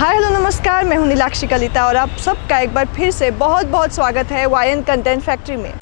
Hi hello नमस्कार, मैं हूं नीलाक्षी कलिता और आप सबका एक बार फिर से बहुत बहुत स्वागत है YN कंटेंट फैक्ट्री में।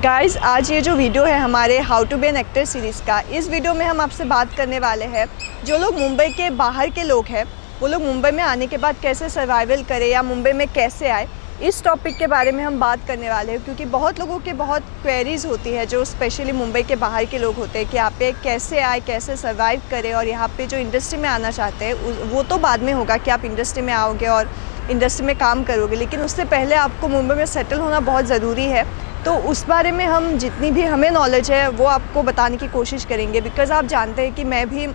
गाइस, आज ये जो वीडियो है हमारे how to be an actor series का, इस वीडियो में हम आपसे बात करने वाले हैं जो लोग मुंबई के बाहर के लोग हैं, वो लोग मुंबई में आने के बाद कैसे सर्वाइवल करें या मुंबई में कैसे आए, इस टॉपिक के बारे में हम बात करने वाले हैं। क्योंकि बहुत लोगों के बहुत क्वेरीज़ होती है जो स्पेशली मुंबई के बाहर के लोग होते हैं कि यहाँ पे कैसे आए, कैसे सर्वाइव करें, और यहाँ पे जो इंडस्ट्री में आना चाहते हैं वो तो बाद में होगा कि आप इंडस्ट्री में आओगे और इंडस्ट्री में काम करोगे, लेकिन उससे पहले आपको मुंबई में सेटल होना बहुत ज़रूरी है। तो उस बारे में हम जितनी भी हमें नॉलेज है वो आपको बताने की कोशिश करेंगे। बिकॉज़ आप जानते हैं कि मैं भी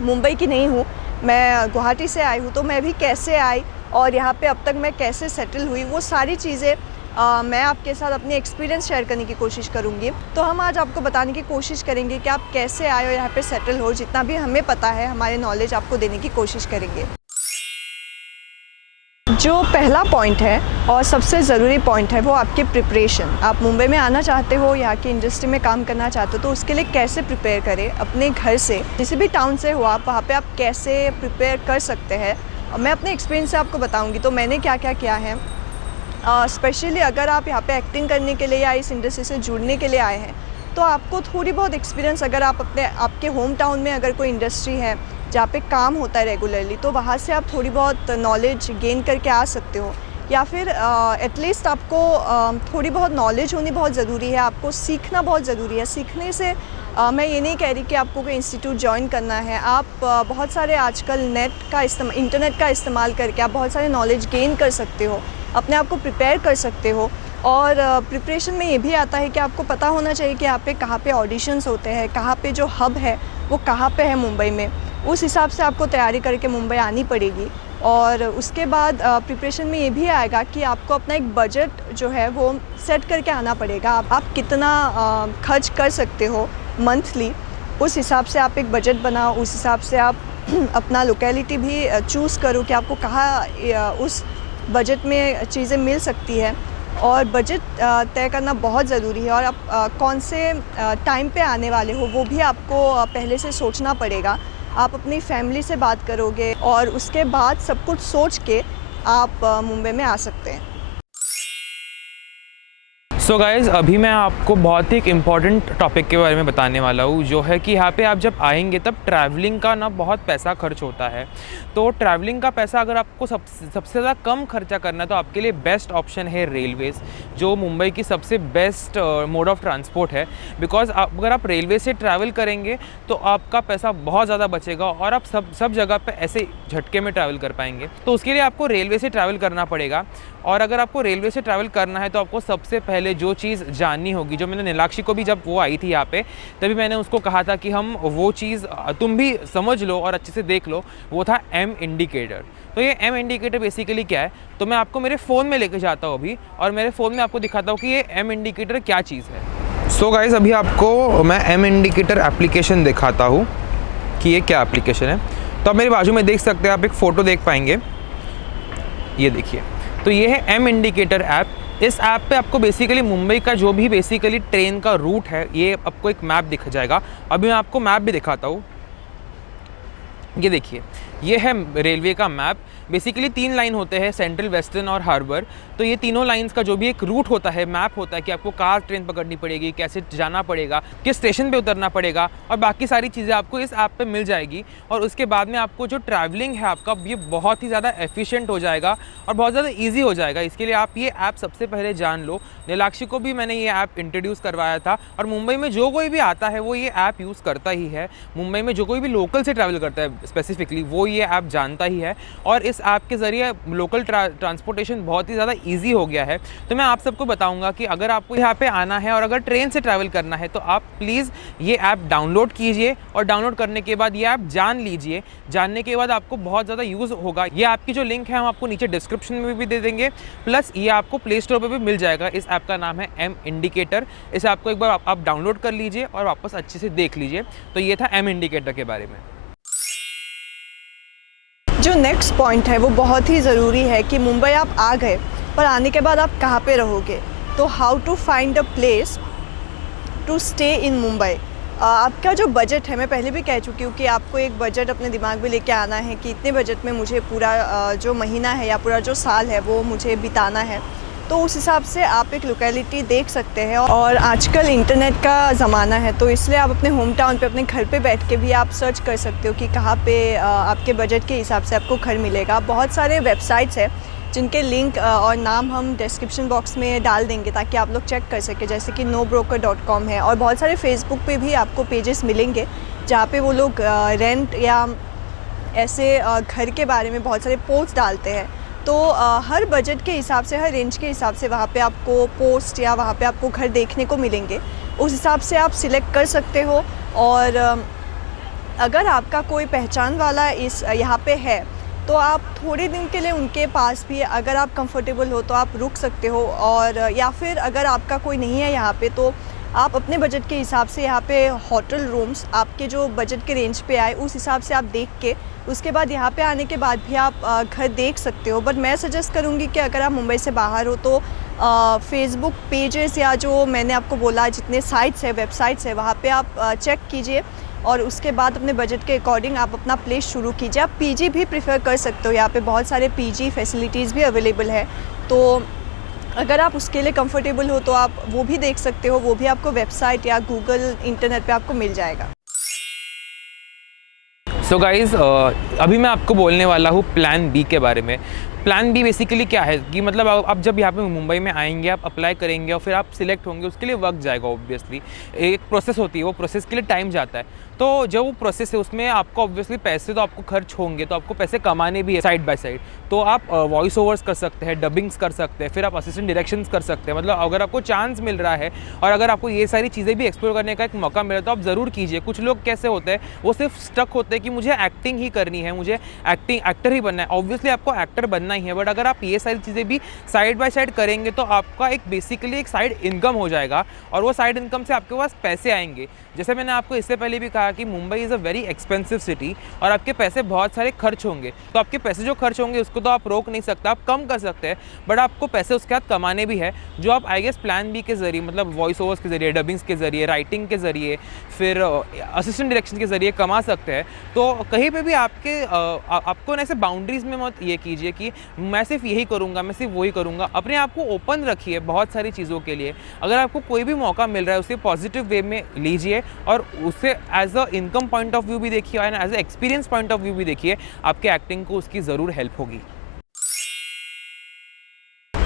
मुंबई की नहीं हूँ, मैं गुवाहाटी से आई हूँ, तो मैं भी कैसे आई और यहाँ पे अब तक मैं कैसे सेटल हुई, वो सारी चीज़ें मैं आपके साथ अपनी एक्सपीरियंस शेयर करने की कोशिश करूँगी। तो हम आज आपको बताने की कोशिश करेंगे कि आप कैसे आए और यहाँ पे सेटल हो। जितना भी हमें पता है, हमारे नॉलेज आपको देने की कोशिश करेंगे। जो पहला पॉइंट है और सबसे ज़रूरी पॉइंट है वो आपकी प्रिपरेशन। आप मुंबई में आना चाहते हो, यहाँ की इंडस्ट्री में काम करना चाहते हो, तो उसके लिए कैसे प्रिपेयर करें। अपने घर से, किसी भी टाउन से हो आप, वहाँ पे आप कैसे प्रिपेयर कर सकते हैं, और मैं अपने एक्सपीरियंस से आपको बताऊंगी। तो मैंने क्या क्या किया है, स्पेशली अगर आप यहाँ पे एक्टिंग करने के लिए या इस इंडस्ट्री से जुड़ने के लिए आए हैं, तो आपको थोड़ी बहुत एक्सपीरियंस, अगर आप आपके होम टाउन में अगर कोई इंडस्ट्री है जहाँ पे काम होता है रेगुलरली, तो वहाँ से आप थोड़ी बहुत नॉलेज गेन करके आ सकते हो। या फिर एटलीस्ट आपको थोड़ी बहुत नॉलेज होनी बहुत ज़रूरी है, आपको सीखना बहुत ज़रूरी है। सीखने से मैं ये नहीं कह रही कि आपको कोई इंस्टीट्यूट ज्वाइन करना है। आप बहुत सारे आजकल इंटरनेट का इस्तेमाल करके आप बहुत सारे नॉलेज गेन कर सकते हो, अपने आप को प्रिपेयर कर सकते हो। और प्रिपरेशन में ये भी आता है कि आपको पता होना चाहिए कि यहाँ पे कहाँ पे ऑडिशंस होते हैं, कहाँ पे जो हब है वो कहाँ पे है मुंबई में। उस हिसाब से आपको तैयारी करके मुंबई आनी पड़ेगी। और उसके बाद प्रिपरेशन में ये भी आएगा कि आपको अपना एक बजट जो है वो सेट करके आना पड़ेगा। आप कितना खर्च कर सकते हो मंथली, उस हिसाब से आप एक बजट बनाओ। उस हिसाब से आप अपना लोकेलिटी भी चूज़ करो कि आपको कहाँ उस बजट में चीज़ें मिल सकती है। और बजट तय करना बहुत ज़रूरी है। और आप कौन से टाइम पे आने वाले हो वो भी आपको पहले से सोचना पड़ेगा। आप अपनी फैमिली से बात करोगे और उसके बाद सब कुछ सोच के आप मुंबई में आ सकते हैं। सो गाइज़, अभी मैं आपको बहुत ही एक इम्पॉर्टेंट टॉपिक के बारे में बताने वाला हूँ, जो है कि यहाँ पे आप जब आएंगे तब ट्रैवलिंग का ना बहुत पैसा खर्च होता है। तो ट्रैवलिंग का पैसा अगर आपको सबसे ज़्यादा कम खर्चा करना है तो आपके लिए बेस्ट ऑप्शन है रेलवेज़, जो मुंबई की सबसे बेस्ट मोड ऑफ ट्रांसपोर्ट है। बिकॉज अगर आप रेलवे से ट्रैवल करेंगे तो आपका पैसा बहुत ज़्यादा बचेगा और आप सब जगह पर ऐसे झटके में ट्रैवल कर पाएंगे। तो उसके लिए आपको रेलवे से ट्रैवल करना पड़ेगा। और अगर आपको रेलवे से ट्रैवल करना है तो आपको सबसे पहले जो चीज़ जाननी होगी, जो मैंने नीलाक्षी को भी, जब वो आई थी यहाँ पे तभी मैंने उसको कहा था कि हम वो चीज़ तुम भी समझ लो और अच्छे से देख लो, वो था एम इंडिकेटर। तो ये एम इंडिकेटर बेसिकली क्या है, तो मैं आपको मेरे फ़ोन में लेके जाता हूँ अभी और मेरे फ़ोन में आपको दिखाता हूँ कि ये एम इंडिकेटर क्या चीज़ है। सो गाइज़, अभी आपको मैं एम इंडिकेटर एप्लीकेशन दिखाता हूँ कि ये क्या एप्लीकेशन है। तो आप मेरे बाजू में देख सकते हैं, आप एक फ़ोटो देख पाएंगे, ये देखिए। तो ये है एम इंडिकेटर ऐप। इस ऐप पे आपको बेसिकली मुंबई का जो भी बेसिकली ट्रेन का रूट है, ये आपको एक मैप दिख जाएगा। अभी मैं आपको मैप भी दिखाता हूँ, ये देखिए, ये है रेलवे का मैप। बेसिकली 3 लाइन होते हैं, सेंट्रल, वेस्टर्न और हार्बर। तो ये तीनों लाइंस का जो भी एक रूट होता है, मैप होता है कि आपको कार ट्रेन पकड़नी पड़ेगी, कैसे जाना पड़ेगा, किस स्टेशन पे उतरना पड़ेगा, और बाकी सारी चीज़ें आपको इस ऐप पे मिल जाएगी। और उसके बाद में आपको जो ट्रैवलिंग है आपका, ये बहुत ही ज़्यादा एफिशिएंट हो जाएगा और बहुत ज़्यादा ईजी हो जाएगा। इसके लिए आप ये ऐप सबसे पहले जान लो। नीलाक्षी को भी मैंने ये ऐप इंट्रोड्यूस करवाया था और मुंबई में जो कोई भी आता है वो ये ऐप यूज़ करता ही है। मुंबई में जो कोई भी लोकल से ट्रैवल करता है स्पेसिफिकली, वो ये ऐप जानता ही है। और इस ऐप के ज़रिए लोकल ट्रांसपोर्टेशन बहुत ही ज़्यादा ईजी हो गया है। तो मैं आप सबको बताऊंगा कि अगर आपको यहाँ पे आना है और अगर ट्रेन से ट्रैवल करना है तो आप प्लीज़ ये ऐप डाउनलोड कीजिए। और डाउनलोड करने के बाद ये ऐप जान लीजिए। जानने के बाद आपको बहुत ज़्यादा यूज़ होगा। ये ऐप की जो लिंक है हम आपको नीचे डिस्क्रिप्शन में भी दे देंगे, प्लस ये आपको प्ले स्टोर पर भी मिल जाएगा। इस ऐप का नाम है एम इंडिकेटर। इस ऐप को एक बार आप डाउनलोड कर लीजिए और वापस अच्छे से देख लीजिए। तो ये था एम इंडिकेटर के बारे में। जो नेक्स्ट पॉइंट है वो बहुत ही ज़रूरी है कि मुंबई आप आ गए, पर आने के बाद आप कहाँ पे रहोगे। तो how to find a place to stay in Mumbai. आपका जो बजट है, मैं पहले भी कह चुकी हूँ कि आपको एक बजट अपने दिमाग में लेके आना है कि इतने बजट में मुझे पूरा जो महीना है या पूरा जो साल है वो मुझे बिताना है। तो उस हिसाब से आप एक लोकेलिटी देख सकते हैं। और आजकल इंटरनेट का ज़माना है, तो इसलिए आप अपने होम टाउन पे अपने घर पे बैठ के भी आप सर्च कर सकते हो कि कहाँ पे आपके बजट के हिसाब से आपको घर मिलेगा। बहुत सारे वेबसाइट्स हैं जिनके लिंक और नाम हम डिस्क्रिप्शन बॉक्स में डाल देंगे ताकि आप लोग चेक कर सकें, जैसे कि nobroker.com है। और बहुत सारे फेसबुक पे भी आपको पेजेस मिलेंगे जहाँ पे वो लोग रेंट या ऐसे घर के बारे में बहुत सारे पोस्ट डालते हैं। तो हर बजट के हिसाब से, हर रेंज के हिसाब से वहाँ पे आपको पोस्ट या वहाँ पे आपको घर देखने को मिलेंगे। उस हिसाब से आप सिलेक्ट कर सकते हो। और अगर आपका कोई पहचान वाला इस यहाँ पे है तो आप थोड़े दिन के लिए उनके पास भी, अगर आप कंफर्टेबल हो तो आप रुक सकते हो। और या फिर अगर आपका कोई नहीं है यहाँ पे तो आप अपने बजट के हिसाब से यहाँ पे होटल रूम्स आपके जो बजट के रेंज पे आए उस हिसाब से आप देख के उसके बाद यहाँ पे आने के बाद भी आप घर देख सकते हो। बट मैं सजेस्ट करूँगी कि अगर आप मुंबई से बाहर हो तो फेसबुक पेजेस या जो मैंने आपको बोला जितने साइट्स है, वेबसाइट्स है, वहाँ पे आप चेक कीजिए और उसके बाद अपने बजट के अकॉर्डिंग आप अपना प्लेस शुरू कीजिए। आप पीजी भी प्रेफर कर सकते हो, यहाँ पे बहुत सारे पीजी फैसिलिटीज़ भी अवेलेबल है। तो अगर आप उसके लिए कंफर्टेबल हो तो आप वो भी देख सकते हो, वो भी आपको वेबसाइट या गूगल इंटरनेट पे आपको मिल जाएगा। सो गाइज़, अभी मैं आपको बोलने वाला हूँ प्लान बी के बारे में। प्लान बी बेसिकली क्या है कि मतलब आप जब यहाँ पे मुंबई में आएंगे, आप अप्लाई करेंगे और फिर आप सिलेक्ट होंगे, उसके लिए वक्त जाएगा। ऑब्वियसली एक प्रोसेस होती है, वो प्रोसेस के लिए टाइम जाता है। तो जो वो प्रोसेस है उसमें आपको ऑब्वियसली पैसे तो आपको खर्च होंगे, तो आपको पैसे कमाने भी है साइड बाय साइड। तो आप वॉइस ओवर्स कर सकते हैं, डबिंग्स कर सकते हैं, फिर आप असिस्टेंट डायरेक्शंस कर सकते हैं। मतलब अगर आपको चांस मिल रहा है और अगर आपको ये सारी चीज़ें भी एक्सप्लोर करने का एक मौका मिला तो आप ज़रूर कीजिए। कुछ लोग कैसे होते हैं, वो सिर्फ स्टक होते हैं कि मुझे एक्टिंग ही करनी है, मुझे एक्टर ही बनना है। ऑब्वियसली आपको एक्टर बनना ही है, बट अगर आप ये सारी चीज़ें भी साइड बाय साइड करेंगे तो आपका एक बेसिकली एक साइड इनकम हो जाएगा और वो साइड इनकम से आपके पास पैसे आएंगे। जैसे मैंने आपको इससे पहले भी कहा कि Mumbai is a very expensive city और आपके पैसे बहुत सारे खर्च होंगे। तो आपके पैसे जो खर्च होंगे उसको तो आप रोक नहीं सकते, आप कम कर सकते हैं, बट आपको पैसे उसके बाद कमाने भी है, जो आप आई गेस प्लान बी के ज़रिए, मतलब वॉइस ओवर्स के ज़रिए, डबिंग्स के ज़रिए, राइटिंग के ज़रिए, फिर असिस्टेंट डायरेक्शन के ज़रिए कमा सकते हैं। तो कहीं पे भी आपको ना ऐसे बाउंड्रीज़ में मत ये कीजिए कि मैं सिर्फ यही करूँगा, मैं सिर्फ वही करूँगा। अपने आप को ओपन रखिए बहुत सारी चीज़ों के लिए। अगर आपको कोई भी मौका मिल रहा है उसे पॉजिटिव वे में लीजिए और उसे as a income point of view भी देखिए और as a experience point of view भी देखिए। आपके एक्टिंग को उसकी ज़रूर हेल्प होगी।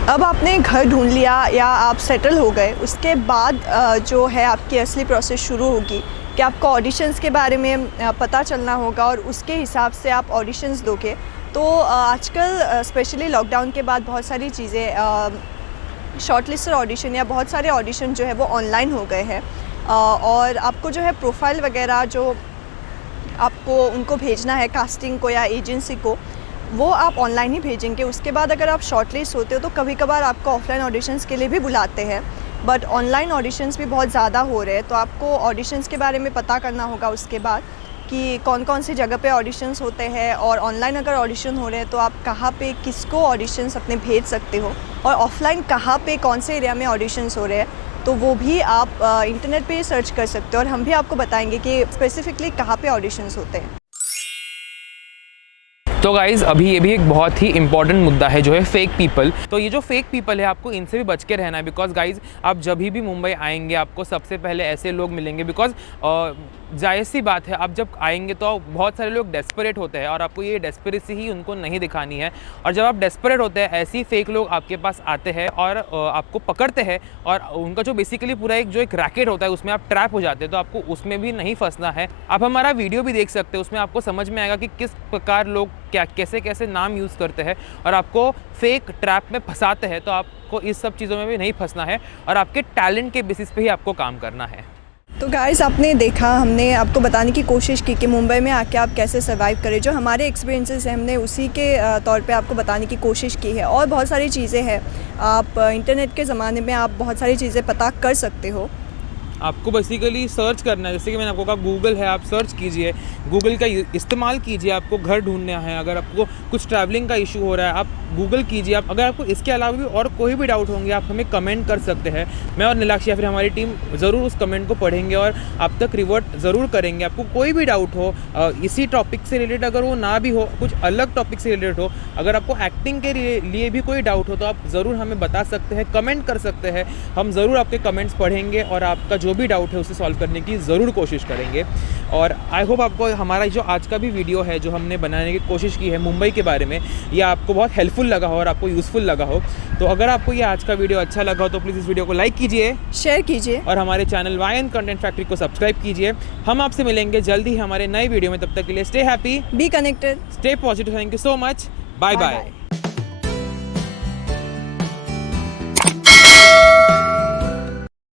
अब आपने घर ढूंढ लिया या आप सेटल हो गए, उसके बाद जो है आपकी असली प्रोसेस शुरू होगी कि आपको ऑडिशंस के बारे में पता चलना होगा और उसके हिसाब से आप ऑडिशंस दोगे। तो आजकल स्पेशली लॉकडाउन के बाद बहुत सारी चीज़ें, शॉर्टलिस्टेड ऑडिशन या बहुत सारे ऑडिशन जो है वो ऑनलाइन हो गए हैं। और आपको जो है प्रोफाइल वगैरह जो आपको उनको भेजना है कास्टिंग को या एजेंसी को, वो आप ऑनलाइन ही भेजेंगे। उसके बाद अगर आप शॉर्टलिस्ट होते हो तो कभी कभार आपको ऑफलाइन ऑडिशंस के लिए भी बुलाते हैं, बट ऑनलाइन ऑडिशंस भी बहुत ज़्यादा हो रहे हैं। तो आपको ऑडिशंस के बारे में पता करना होगा उसके बाद कि कौन कौन सी जगह पे ऑडिशंस होते हैं, और ऑनलाइन अगर ऑडिशन हो रहे हैं तो आप कहाँ पे किसको ऑडिशंस अपने भेज सकते हो, और ऑफलाइन कहाँ पे कौन से एरिया में ऑडिशंस हो रहे हैं तो वो भी आप इंटरनेट पे सर्च कर सकते हो और हम भी आपको बताएंगे कि स्पेसिफिकली कहाँ पे ऑडिशंस होते हैं। तो गाइज़, अभी ये भी एक बहुत ही इंपॉर्टेंट मुद्दा है जो है फेक पीपल। तो ये जो फेक पीपल है आपको इनसे भी बच के रहना है, बिकॉज गाइज़ आप जब भी मुंबई आएंगे आपको सबसे पहले ऐसे लोग मिलेंगे, बिकॉज जाहिर सी बात है आप जब आएंगे तो बहुत सारे लोग डेस्परेट होते हैं और आपको ये डेस्परेसी ही उनको नहीं दिखानी है। और जब आप डेस्परेट होते हैं ऐसे ही फेक लोग आपके पास आते हैं और आपको पकड़ते हैं और उनका जो बेसिकली पूरा एक रैकेट होता है उसमें आप ट्रैप हो जाते हैं। तो आपको उसमें भी नहीं फंसना है। आप हमारा वीडियो भी देख सकते हैं, उसमें आपको समझ में आएगा कि किस प्रकार लोग कैसे कैसे नाम यूज़ करते हैं और आपको फेक ट्रैप में फंसाते हैं। तो आपको इस सब चीज़ों में भी नहीं फंसना है और आपके टैलेंट के बेसिस पे ही आपको काम करना है। तो गाइस, आपने देखा, हमने आपको बताने की कोशिश की कि मुंबई में आके आप कैसे सर्वाइव करें। जो हमारे एक्सपीरियंसेस हैं हमने उसी के तौर पे आपको बताने की कोशिश की है। और बहुत सारी चीज़ें हैं, आप इंटरनेट के ज़माने में आप बहुत सारी चीज़ें पता कर सकते हो। आपको बेसिकली सर्च करना है, जैसे कि मैंने आपको कहा गूगल है, आप सर्च कीजिए, गूगल का इस्तेमाल कीजिए। आपको घर ढूंढना है, अगर आपको कुछ ट्रैवलिंग का इशू हो रहा है, आप गूगल कीजिए। आप अगर आपको इसके अलावा भी और कोई भी डाउट होंगे, आप हमें कमेंट कर सकते हैं। मैं और नीलाक्षी या फिर हमारी टीम ज़रूर उस कमेंट को पढ़ेंगे और आप तक रिवर्ट ज़रूर करेंगे। आपको कोई भी डाउट हो इसी टॉपिक से रिलेटेड, अगर वो ना भी हो, कुछ अलग टॉपिक से रिलेटेड हो, अगर आपको एक्टिंग के लिए भी कोई डाउट हो तो आप ज़रूर हमें बता सकते हैं, कमेंट कर सकते हैं। हम ज़रूर आपके कमेंट्स पढ़ेंगे और आपका जो भी डाउट है उसे सॉल्व करने की ज़रूर कोशिश करेंगे। और आई होप आपको हमारा जो आज का भी वीडियो है जो हमने बनाने की कोशिश की है मुंबई के बारे में, ये आपको बहुत हेल्पफुल लगा हो और आपको यूज़फुल लगा हो। तो अगर आपको ये आज का वीडियो अच्छा लगा हो तो प्लीज़ इस वीडियो को लाइक कीजिए, शेयर कीजिए और हमारे चैनल YN कंटेंट फैक्ट्री को सब्सक्राइब कीजिए। हम आपसे मिलेंगे जल्दी ही हमारे नए वीडियो में। तब तक के लिए stay happy, be connected, stay positive. Thank you so much, bye bye.